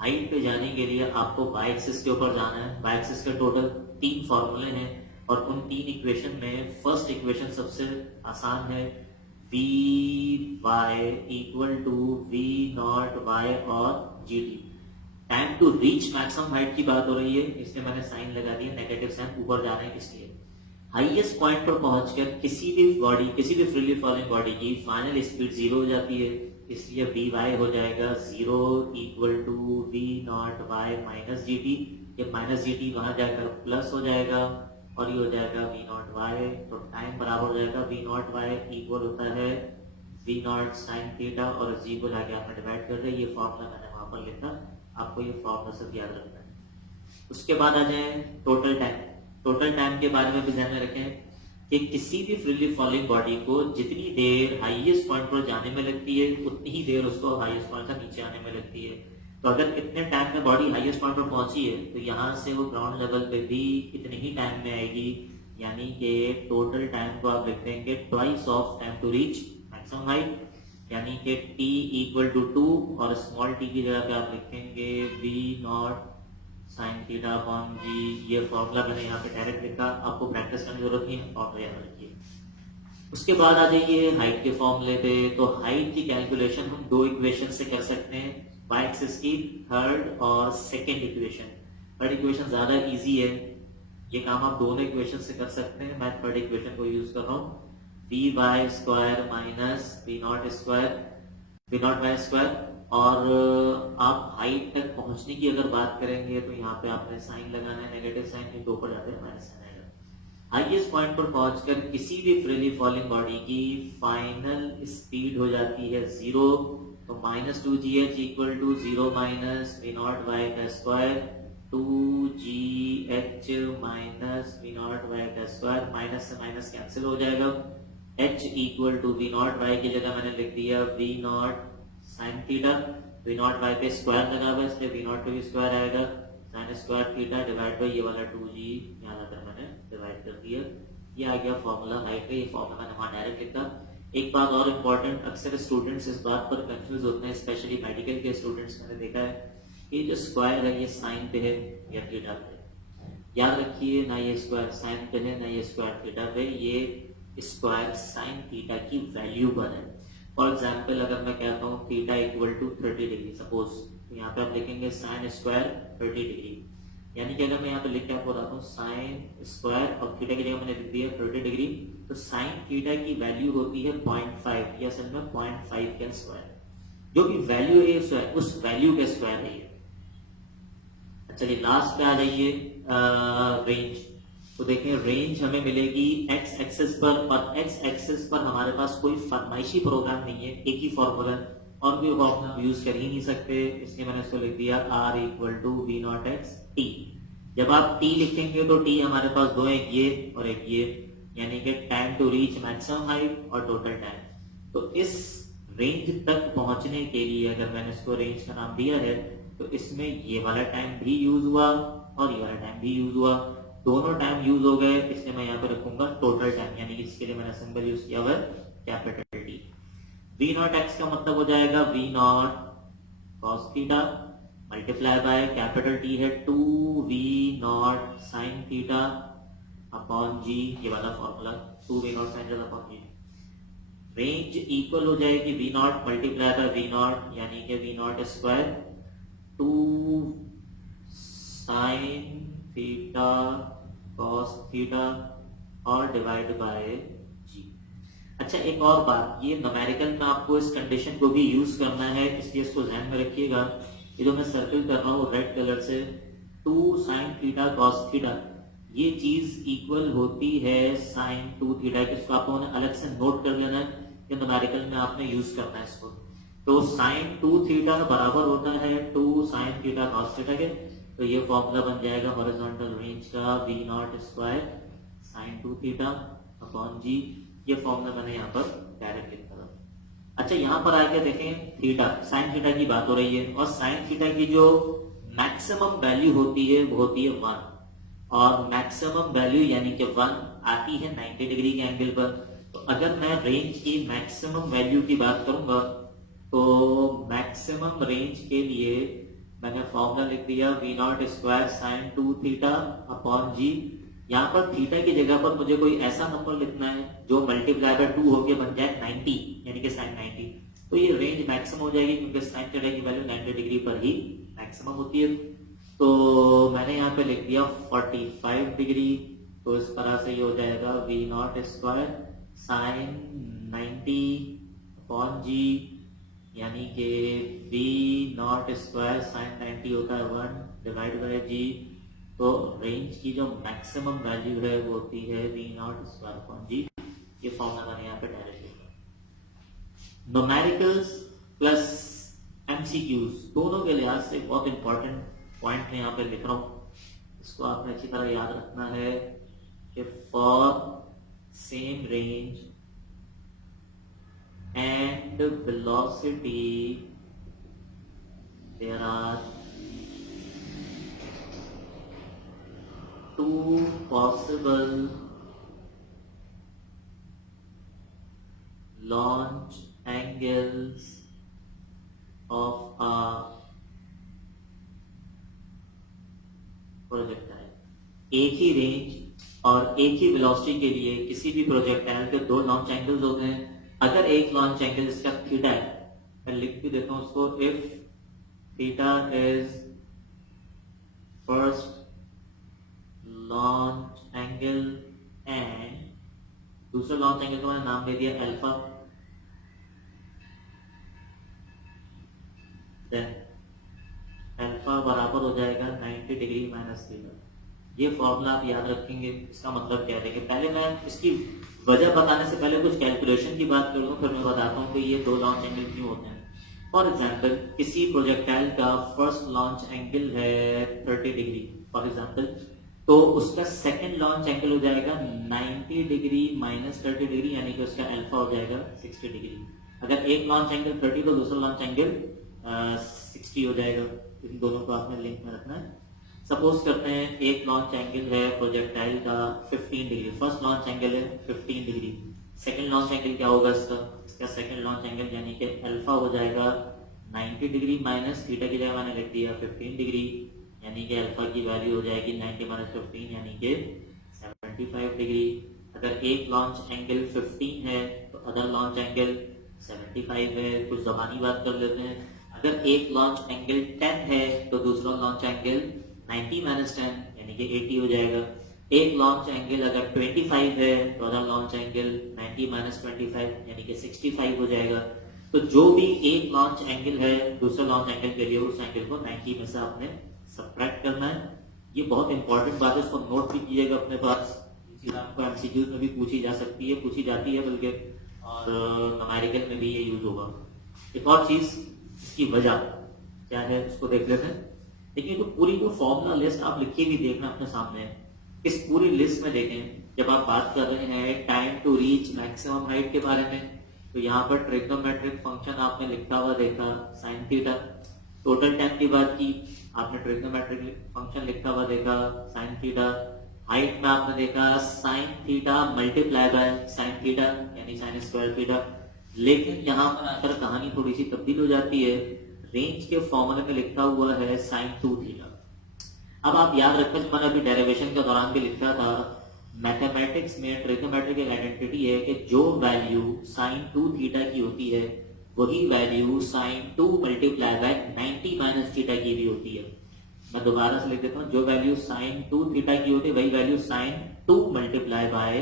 हाइट पे जाने के लिए आपको वाई एक्सिस के ऊपर जाना है। वाई एक्सिस के टोटल 3 फॉर्मूले हैं, और उन 3 इक्वेशन में फर्स्ट इक्वेशन सबसे आसान है, V Y equal to we naught Y और G T. Time to reach maximum height की बात हो रही है, इसलिए मैंने साइन लगा दिया, नेगेटिव साइन, ऊपर जाना है इसलिए। हाईएस्ट पॉइंट पर पहुंचकर किसी भी बॉडी, किसी भी फ्रीली फॉलिंग बॉडी की फाइनल स्पीड 0 हो जाती है, इसलिए वी वाई हो जाएगा 0 equal to we naught Y minus G T. ये माइनस जी टी वहां जाकर प्लस हो जाएगा, और ये हो जाएगा वी नॉट वाई। तो टाइम बराबर हो जाएगा वी नॉट वाई इक्वल होता है वी नॉट साइन थीटा, और जी को लाके आपने डिवाइड कर रहे, ये फॉर्मूला मैंने वहां पर लिखा, आपको ये फॉर्मूला सब याद रखना है। उसके बाद आ जाए टोटल टाइम। टोटल टाइम के बारे में भी ध्यान में रखें कि किसी भी फ्रीली फॉलिंग बॉडी को जितनी देर हाईएस्ट पॉइंट पर जाने में लगती है, उतनी ही देर उसको हाईएस्ट पॉइंट तक नीचे आने में लगती है। तो अगर इतने टाइम में बॉडी हाईएस्ट पॉइंट पर पहुंची है, तो यहाँ से वो ग्राउंड लेवल पे भी इतने ही टाइम में आएगी, यानी कि टोटल टाइम को आप लिख देंगे twice of time to reach maximum height. यानी कि t इक्वल टू 2 और स्मॉल t की जगह पे आप लिखेंगे v naught sine theta upon G. ये फॉर्मूला मैंने यहाँ पे डायरेक्ट लिखा, आपको प्रैक्टिस करने की जरूरत नहीं है, फॉर्मूला याद रखिए। उसके बाद आ जाइए हाइट के फॉर्मूले पे। तो हाइट की कैलकुलेशन हम दो इक्वेशन से कर सकते हैं, y एक्सिस की थर्ड और सेकेंड इक्वेशन। थर्ड इक्वेशन ज्यादा इजी है, ये काम आप दोनों इक्वेशन से कर सकते हैं। मैं थर्ड इक्वेशन को यूज कर रहा हूँ, V Y square minus V naught square V naught Y square. और आप हाइट तक पहुंचने की अगर बात करेंगे तो यहाँ पे आपने साइन लगाना है, नेगेटिव साइन के ऊपर जाते हैं माइनस साइन आएगा। हाईएस्ट पॉइंट पर पहुंचकर किसी भी फ्रीली फॉलिंग बॉडी की फाइनल स्पीड हो जाती है 0। तो minus two G H equal to 0 minus V naught Y का square, 2gh minus V naught Y का स्क्वायर, माइनस से माइनस कैंसिल हो जाएगा। h equal to we naught Y की जगह मैंने लिख दिया V naught sine theta, V naught Y पे स्क्वायर लगा हुआ इसलिए वी नॉट पे भी स्क्वायर आएगा, sine square theta divide by ये वाला 2g यहाँ लाकर मैंने डिवाइड कर दिया। ये आ गया फॉर्मूला हाइट का, ये फॉर्मूला मैंने वहां डायरेक्ट लिखा। एक बात और इम्पोर्टेंट, अक्सर स्टूडेंट्स इस बात पर कंफ्यूज होते हैं, स्पेशली मेडिकल के स्टूडेंट्स मैंने देखा है, ये जो स्क्वायर है ये साइन पे है या थीटा पे। याद रखिए ना ये स्क्वायर साइन पे है ना ये स्क्वायर थीटा पे, ये स्क्वायर साइन थीटा की वैल्यू पर है। फॉर एग्जाम्पल अगर मैं कहता हूँ theta equal to 30 degree suppose, तो यहाँ पे आप लिखेंगे साइन स्क्वायर 30 डिग्री। यानी कि अगर मैं यहाँ पे लिख के आपको बताता हूँ साइन स्क्वायर और थीटा की जगह मैंने लिख दिया 30 डिग्री, तो साइन थीटा की वैल्यू होती है 0.5 या असल में 0.5 का स्क्वायर। जो भी वैल्यू है उस वैल्यू का स्क्वायर है। चलिए लास्ट पे आ जाइए रेंज। तो देखें रेंज हमें मिलेगी x एक्सिस पर, और x एक्सिस पर हमारे पास कोई फरमाइशी प्रोग्राम नहीं है, एक ही फॉर्मूला और भी फॉर्मूला यूज कर ही नहीं सकते, इसलिए मैंने इसको लिख दिया r equal to we naught x t. जब आप t लिखेंगे तो t हमारे पास दो, एक ये और एक ये, यानी कि time to reach maximum height और टोटल टाइम। तो इस रेंज तक पहुंचने के लिए अगर मैंने इसको रेंज का नाम दिया है तो इसमें ये वाला टाइम भी यूज हुआ और ये वाला टाइम भी यूज हुआ, दोनों टाइम यूज हो गए, इसलिए मैं यहाँ पे रखूंगा टोटल टाइम, यानी कि इसके लिए मैंने सिंबल यूज किया हुआ capital T. V naught X का मतलब हो जाएगा V naught cos theta multiply by capital T है 2 V naught sine theta upon G, ये वाला formula 2 V naught sine theta upon G. Range equal हो जाएगी V naught multiply by V naught, यानी कि V naught square 2 sine theta cos theta और divide by G. अच्छा एक और बात, ये न्यूमेरिकल में आपको इस कंडीशन को भी यूज करना है, इसलिए इसको ध्यान में रखिएगा। ये जो मैं सर्कल कर रहा हूँ रेड कलर से 2 साइन थीटा कॉस थीटा, ये चीज इक्वल होती है साइन 2 थीटा के, इसको आपको अलग से नोट कर लेना है, ये न्यूमेरिकल में आपने यूज करना है इसको। तो साइन 2 थीटा बराबर होता है 2 साइन थीटा कॉस थीटा के, तो ये फॉर्मूला बन जाएगा हॉरिजॉन्टल रेंज का V naught square sine 2 theta upon G. ये फॉर्मूला मैंने यहाँ पर डायरेक्ट लिखा था। अच्छा यहाँ पर आके देखें थीटा साइन थीटा की बात हो रही है, और साइन थीटा की जो मैक्सिमम वैल्यू होती है वो होती है 1, और मैक्सिमम वैल्यू यानी कि 1 आती है 90 डिग्री के एंगल पर। तो अगर मैं रेंज की मैक्सिमम वैल्यू की बात करूंगा तो मैक्सिमम रेंज के लिए मैंने फॉर्मूला लिख दिया V naught square sine 2 theta upon G. यहाँ पर थीटा की जगह पर मुझे कोई ऐसा नंबर लिखना है जो मल्टीप्लाई बाय 2 होके बन जाए 90, यानी कि साइन 90। तो ये रेंज मैक्सिमम हो जाएगी क्योंकि साइन थीटा की वैल्यू 90 डिग्री पर ही मैक्सिमम होती है। तो मैंने यहाँ पे लिख दिया 45 डिग्री, तो इस तरह से ये हो जाएगा V naught square sine 90 upon G, यानी कि वी नॉट स्क्वायर साइन 90 होता है 1 डिवाइड बाय जी। तो रेंज की जो मैक्सिमम वैल्यू है वो होती है we naught square upon G. ये फॉर्मूला मैंने यहाँ पे डायरेक्ट लिखा। न्यूमेरिकल्स प्लस एमसीक्यूज दोनों के लिहाज से बहुत इंपॉर्टेंट पॉइंट मैं यहाँ पे लिख रहा हूँ, इसको आपने अच्छी तरह याद रखना है कि for same range and velocity there are two possible launch angles angles of a projectile. एक ही रेंज और एक ही वेलोसिटी के लिए किसी भी प्रोजेक्टाइल के दो लॉन्च एंगल्स होते हैं। अगर एक लॉन्च एंगल इसका थीटा है, मैं लिख भी देता हूं उसको, if theta is first launch angle and दूसरा लॉन्च एंगल को मैंने नाम दे दिया अल्फा, देन अल्फा बराबर हो जाएगा 90 डिग्री माइनस थीटा। ये फॉर्मूला आप याद रखेंगे। इसका मतलब क्या है कि पहले मैं इसकी वजह बताने से पहले कुछ कैलकुलेशन की बात कर लूं, फिर मैं बताता हूं कि ये दो लॉन्च एंगल क्यों होते हैं। फॉर एग्जांपल किसी प्रोजेक्टाइल का फर्स्ट लॉन्च एंगल है 30 डिग्री फॉर एग्जांपल, तो उसका सेकंड लॉन्च एंगल हो जाएगा 90 डिग्री माइनस 30 डिग्री, यानी कि उसका अल्फा हो जाएगा 60 डिग्री। अगर एक लॉन्च एंगल 30 तो दूसरा लॉन्च एंगल 60 हो जाएगा। इन दोनों को आपने लिंक में रखना है। सपोज करते हैं एक लॉन्च एंगल है प्रोजेक्टाइल का 15 डिग्री, फर्स्ट लॉन्च एंगल है 15 डिग्री, सेकंड लॉन्च एंगल क्या होगा इसका सेकंड लॉन्च एंगल यानी कि अल्फा हो जाएगा 90 डिग्री माइनस थीटा की जगह मैंने लिख दिया 15 डिग्री, यानी कि अल्फा की वैल्यू हो जाएगी 90 माइनस 15 यानी कि 75 डिग्री। अगर एक लॉन्च एंगल 15 है तो अदर लॉन्च एंगल 75 है। कुछ जबानी बात कर लेते हैं। अगर एक लॉन्च एंगल 10 है तो दूसरा लॉन्च एंगल 90 माइनस 10 यानी कि 80 हो जाएगा। एक लॉन्च एंगल अगर 25 है तो अदर लॉन्च एंगल 90 माइनस 25 यानी कि 65 हो जाएगा। तो जो भी एक लॉन्च एंगल है दूसरे लॉन्च एंगल के लिए उस एंगल को 90 में से आपने सब्ट्रैक्ट करना है। ये बहुत इंपॉर्टेंट बात है, इसको नोट भी कीजिएगा अपने पास। आपको एमसीक्यूज में भी पूछी जा सकती है, पूछी जाती है बल्कि, और न्यूमेरिकल में भी ये यूज होगा। एक और चीज, इसकी वजह क्या है उसको देख लेते हैं। देखिए तो पूरी जो फॉर्मूला लिस्ट आप लिखी भी देखना अपने सामने। इस पूरी लिस्ट में देखें जब आप बात कर रहे हैं time to reach maximum height के बारे में, तो यहाँ पर ट्रिग्नोमेट्रिक फंक्शन आपने लिखा हुआ देखा साइन थीटा। टोटल टाइम की बात की, आपने ट्रिग्नोमेट्रिक फंक्शन लिखा हुआ देखा साइन थीटा। हाइट में आपने देखा sine theta multiply by sine theta यानी साइन स्क्वायर थीटा। लेकिन यहाँ पर आकर कहानी थोड़ी सी तब्दील हो जाती है। रेंज के फॉर्मूले में लिखा हुआ है साइन 2 थीटा। अब आप याद रखें, मैंने अभी डेरिवेशन के दौरान भी लिखा था, मैथमेटिक्स में ट्रिग्नोमेट्रिक एक आइडेंटिटी है कि जो वैल्यू साइन 2 थीटा की होती है वही value sine 2 multiply by 90 minus theta की भी होती है। मैं दोबारा से लिख देता हूँ, जो वैल्यू साइन 2 थीटा की होती है वही value sine 2 multiply by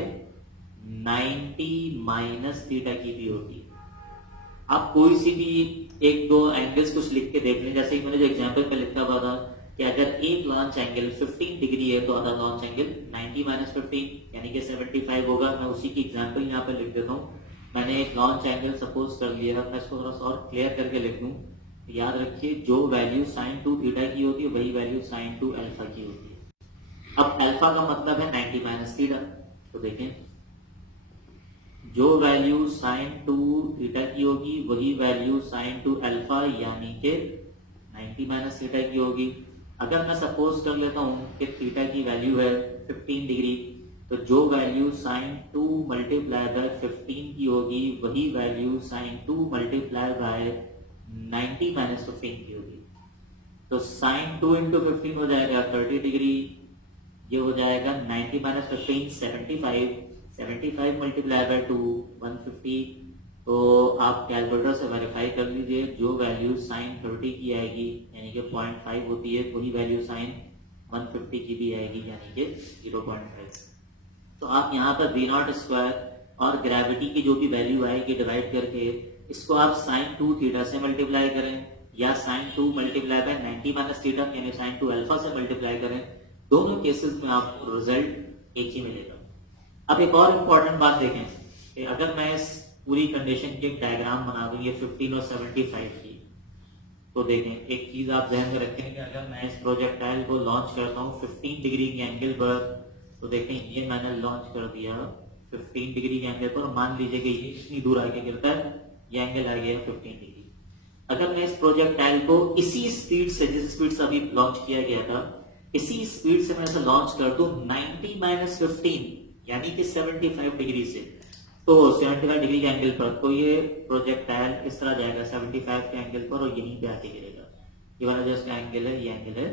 90 minus theta की भी होती है। आप कोई सी भी एक दो एंगल्स कुछ लिख के देख लें। जैसे मैंने जो एग्जांपल पे लिखा हुआ था कि अगर एक लॉन्च एंगल 15 डिग्री है तो अदर लॉन्च एंगल 90 माइनस 15 यानी कि 75 होगा। मैं उसी की एग्जांपल यहाँ पे लिख देता हूँ। मैंने एक लॉन्च एंगल सपोज कर लिया, मैं इसको थोड़ा सा और क्लियर करके लिख दूं। याद रखिए जो वैल्यू साइन 2 थीटा की होती है वही वैल्यू साइन 2 अल्फा की होती है। अब अल्फा का मतलब है 90 माइनस थीटा, तो देखें जो वैल्यू साइन 2 थीटा की होगी वही वैल्यू साइन 2 अल्फा यानी कि 90 माइनस थीटा की होगी। अगर मैं सपोज कर लेता हूं कि थीटा की वैल्यू है 15 डिग्री, तो जो वैल्यू साइन 2 मल्टीप्लाई बाय 15 की होगी वही value sine 2 multiply by 90 minus 15 की होगी। तो साइन 2 इंटू 15 हो जाएगा 30 डिग्री, ये हो जाएगा 90 माइनस 15 75 मल्टीप्लाई बाय 2 150। तो आप कैलकुलेटर से वेरीफाई कर लीजिए, जो वैल्यू साइन 30 की आएगी यानी कि 0.5 होती है वही वैल्यू साइन 150 की भी आएगी यानी कि 0.5। तो आप यहाँ पर v0 स्क्वायर और ग्रेविटी की जो भी वैल्यू आएगी डिवाइड करके इसको आप साइन 2 थीटा से मल्टीप्लाई करें या sine 2 multiply by 90 minus theta यानी साइन 2 अल्फा से मल्टीप्लाई करें। दोनों केसेस में आपको रिजल्ट एक ही मिलेगा। अब एक और इम्पोर्टेंट बात देखें कि अगर मैं इस पूरी कंडीशन की एक डायग्राम बना दूं ये 15 और 75 की, तो देखें एक चीज आप ध्यान में रखें कि अगर मैं इस प्रोजेक्टाइल को लॉन्च करता हूँ 15 डिग्री के एंगल पर, तो देखें ये मैंने लॉन्च कर दिया 15 डिग्री के एंगल पर। मान लीजिए कि ये इतनी दूर आगे गिरता है, ये एंगल आ गया 15 डिग्री। अगर मैं इस प्रोजेक्टाइल को इसी स्पीड से, जिस स्पीड से अभी लॉन्च किया गया था, इसी स्पीड से मैं इसे लॉन्च कर दूं 90 माइनस 15 यानी कि 75 डिग्री से, तो 75 डिग्री के एंगल पर तो ये प्रोजेक्टाइल इस तरह जाएगा 75 के एंगल पर और यहीं पे आके गिरेगा। ये वाला जो इसका एंगल है, ये एंगल है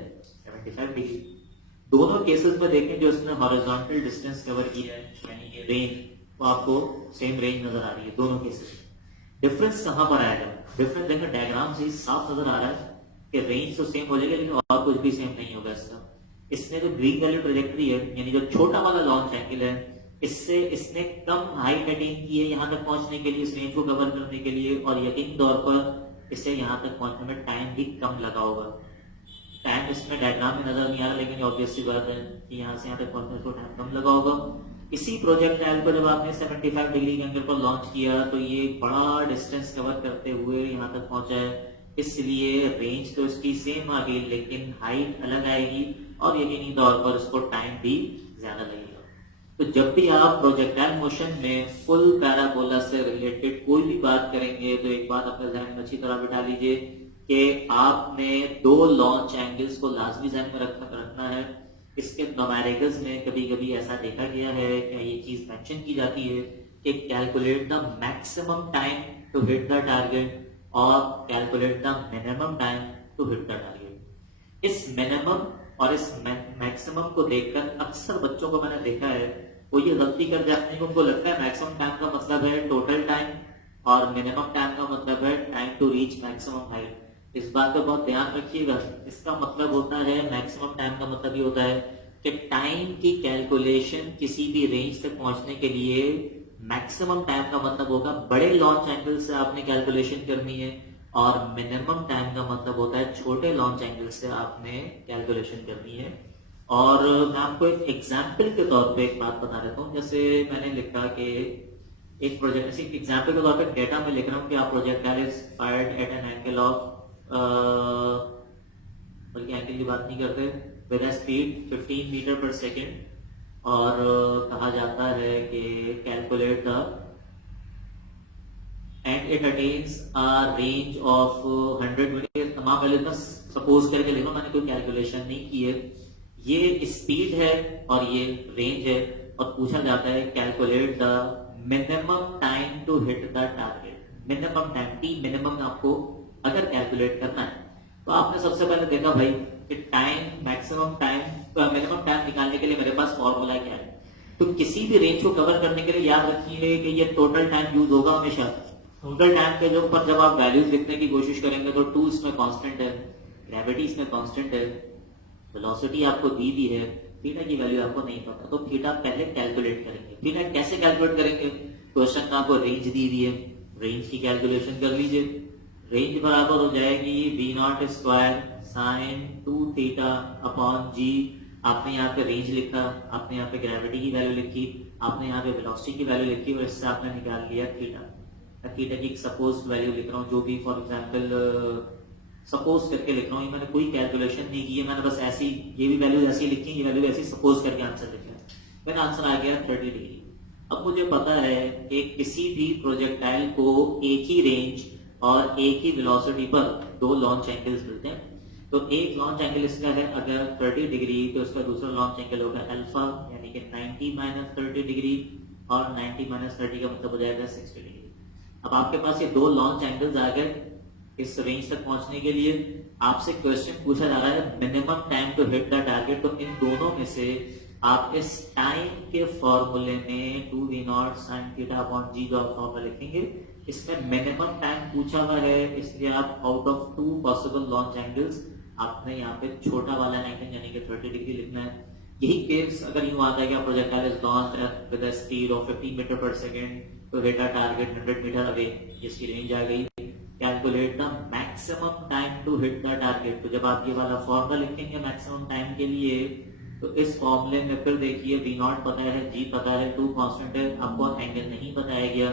75 डिग्री। दोनों केसेस में देखें जो इसने हॉरिजॉन्टल डिस्टेंस कवर किया है यानी कि रेंज, तो आपको सेम रेंज नजर आ रही है दोनों केसेस में। डिफरेंस कहां पर आएगा? डिफरेंस देखो डायग्राम से ही साफ नजर आ रहा है कि रेंज तो सेम हो जाएगा लेकिन और कुछ भी सेम नहीं होगा इसका। इसने जो ग्रीन वैल्यू ट्रेजेक्टरी है यानी जो छोटा वाला लॉन्च एंगल है, इससे इसने कम हाइट अटेन की है यहाँ तक पहुंचने के लिए, इस रेंज को कवर करने के लिए, और यकीनी तौर पर इसे यहाँ तक पहुंचने में टाइम भी कम लगा होगा। टाइम इसमें डायग्राम में नजर नहीं आ रहा लेकिन ऑब्वियस सी बात है कि यहाँ से यहाँ तक पहुंचने को टाइम कम लगा होगा। इसी प्रोजेक्टाइल को जब आपने 75 डिग्री के एंगल पर लॉन्च किया तो ये बड़ा डिस्टेंस कवर करते हुए यहाँ तक पहुंचा है, इसलिए रेंज तो इसकी सेम आ गई लेकिन हाइट अलग आएगी और यकीनी तौर पर उसको टाइम भी ज्यादा लगेगा। तो जब भी आप प्रोजेक्टाइल मोशन में फुल पैराबोला से रिलेटेड कोई भी बात करेंगे तो एक बात अपने ध्यान में अच्छी तरह बिठा लीजिए कि आपने दो लॉन्च एंगल्स को लाजमी ध्यान में रखना है। इसके न्यूमेरिकल्स में कभी कभी ऐसा देखा गया है कि ये चीज मेंशन की जाती है कि calculate the maximum time to hit the target और calculate the minimum time to hit the target. इस मिनिमम और इस मैक्सिमम को देखकर अक्सर बच्चों को मैंने देखा है वो ये गलती कर जाते हैं कि उनको लगता है मैक्सिमम टाइम का मतलब है टोटल टाइम और मिनिमम टाइम का मतलब है time to reach maximum height. इस बात का बहुत ध्यान रखिएगा। इसका मतलब होता है मैक्सिमम टाइम का मतलब ये होता है कि टाइम की कैलकुलेशन किसी भी रेंज तक पहुंचने के लिए मैक्सिमम टाइम का मतलब होगा बड़े लॉन्च एंगल से आपने कैलकुलेशन करनी है और मिनिमम टाइम का मतलब होता है छोटे लॉन्च एंगल से आपने कैलकुलेशन करनी है। और मैं आपको एक एग्जाम्पल के तौर पे एक बात बता देता हूँ। जैसे मैंने लिखा कि एक प्रोजेक्ट, जैसे एग्जाम्पल के तौर पे डेटा में लिख रहा हूँ कि आप projectile is fired at an angle of, बल्कि एंगल की बात नहीं करते, विद स्पीड 15 मीटर पर सेकेंड और कहा जाता है कि calculate the and it attains a range of 100 meter. तमाम वैल्यू का सपोज करके लिखो, मैंने कोई कैलकुलेशन नहीं की है। ये स्पीड है और ये रेंज है और पूछा जाता है calculate the minimum time to hit the target. Minimum time, t minimum आपको अगर कैलकुलेट करना है तो आपने सबसे पहले देखा भाई कि time maximum time minimum time निकालने के लिए मेरे पास फॉर्मूला क्या है। तो किसी भी रेंज को कवर करने के लिए याद रखिए कि ये टोटल टाइम यूज होगा हमेशा। टोटल टाइम के ऊपर जब आप वैल्यूज लिखने की कोशिश करेंगे तो 2 इसमें कांस्टेंट है, ग्रेविटी इसमें कांस्टेंट है, वेलोसिटी आपको दी भी है, थीटा की वैल्यू आपको नहीं पता तो थीटा पहले कैलकुलेट करेंगे। थीटा कैसे कैलकुलेट करेंगे? क्वेश्चन में आपको रेंज दी हुई है, रेंज की कैलकुलेशन कर लीजिए। रेंज बराबर हो जाएगी v0 square sine 2 theta upon g. आपने यहाँ पे रेंज लिखा, आपने यहाँ पे ग्रेविटी की वैल्यू लिखी, आपने यहाँ पे वेलोसिटी की वैल्यू लिखी और इससे आपने निकाल लिया थीटा। थीटा की सपोज वैल्यू लिख रहा हूँ, जो भी फॉर एग्जाम्पल सपोज करके लिख रहा हूँ। मैंने कोई कैलकुलेशन नहीं की है, मैंने बस ऐसी ये भी वैल्यू ऐसी लिखी है, ये वैल्यू ऐसी सपोज करके आंसर लिखा है। मेरा आंसर आ गया 30 डिग्री। अब मुझे पता है कि किसी भी प्रोजेक्टाइल को एक ही रेंज और एक ही वेलोसिटी पर दो लॉन्च एंगल्स मिलते हैं। तो एक लॉन्च एंगल इसका है अगर 30 डिग्री तो इसका दूसरा लॉन्च एंगल होगा अल्फा यानी कि 90 माइनस 30 डिग्री और 90 माइनस 30 का मतलब हो जाएगा 60 डिग्री। अब आपके पास ये दो लॉन्च एंगल्स आ गए इस रेंज तक पहुंचने के लिए। आपसे क्वेश्चन पूछा जा रहा है minimum time to hit the target. तो इन दोनों में से आप इस टाइम के फॉर्मूले में 2v0 sin थीटा अपॉन जी जो फॉर्मूला लिखेंगे, इसमें मिनिमम टाइम पूछा हुआ है, इसलिए आप out of 2 possible launch angles आपने यहाँ पे छोटा वाला एंगल यानी कि 30 डिग्री लिखना है। यही केस अगर यूं आता है कि आप projectile is launched with a speed of 15 meter पर second to hit a target 100 meter away, जिसकी रेंज आ गई। Calculate the maximum time to hit the target. तो जब आप ये वाला फॉर्मूला लिखेंगे मैक्सिमम टाइम के लिए तो इस फॉर्मूले में फिर देखिए v0 पता है, g पता है, 2 कांस्टेंट है, आपको एंगल नहीं बताया गया।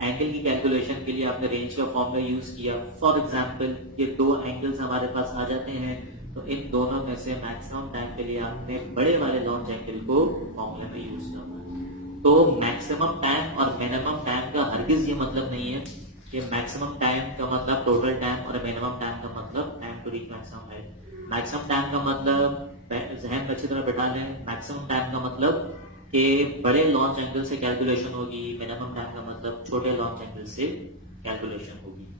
एंगल की कैलकुलेशन के लिए आपने रेंज का फॉर्मूला यूज किया। फॉर एग्जांपल ये दो एंगल्स हमारे पास आ जाते हैं तो इन दोनों में से मैक्सिमम टाइम के लिए आपने बड़े वाले लॉन्च एंगल को फॉर्मूले में यूज करना है। तो मैक्सिमम टाइम और मिनिमम टाइम का हरगिज ये मतलब नहीं है कि मैक्सिमम टाइम का मतलब टोटल टाइम और मिनिमम टाइम का मतलब time to reach maximum height. Maximum time का मतलब जहन में अच्छी तरह बैठा लें, मैक्सिमम टाइम का मतलब कि बड़े लॉन्च एंगल से कैलकुलेशन होगी, मिनिमम टाइम का मतलब छोटे लॉन्च एंगल से कैलकुलेशन होगी।